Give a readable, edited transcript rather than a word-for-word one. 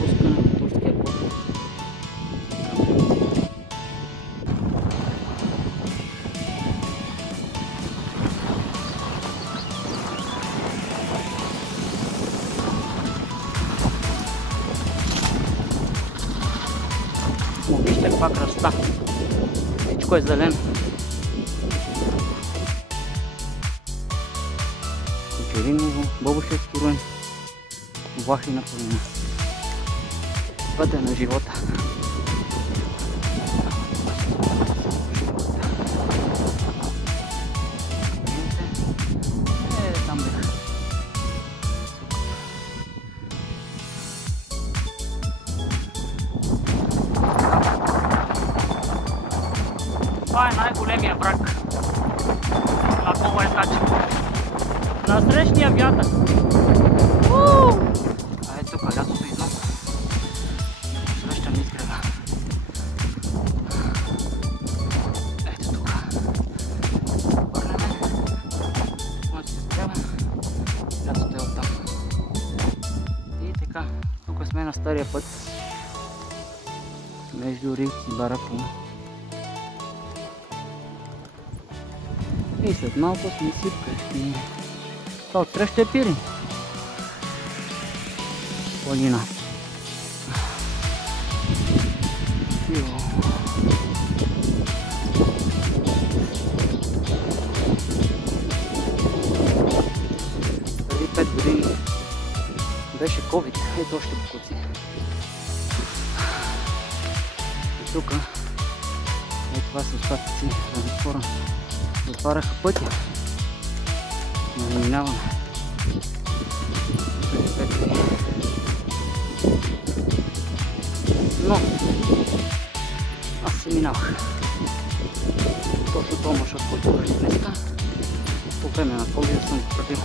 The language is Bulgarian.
Пускаме на турския път. Вижте каква красота. Всичко е зелено. Кочериново, Бобошевски руен, Влахина планина. Пътя на живота. Там бях. Това е най-големия враг на Пола Ескача. На срещния вятър. А ето тук лятото идва. Срещам изгрева. Ето тук. Върнеме. Може да се трябва. Лятото е оттам. И така, тук сме на стария път. Между Ривци и Баракова. И след малко сме си вкъщи. Това отсреща е Пирин. Планина. Преди 5 години беше COVID. Ето още покуци. И тук това са остатъци на затвора. Затваряха пътя. Не минаваме. Но аз си минавах. Точно това маршрут, който върши днеска. По време на COVID съм го правил.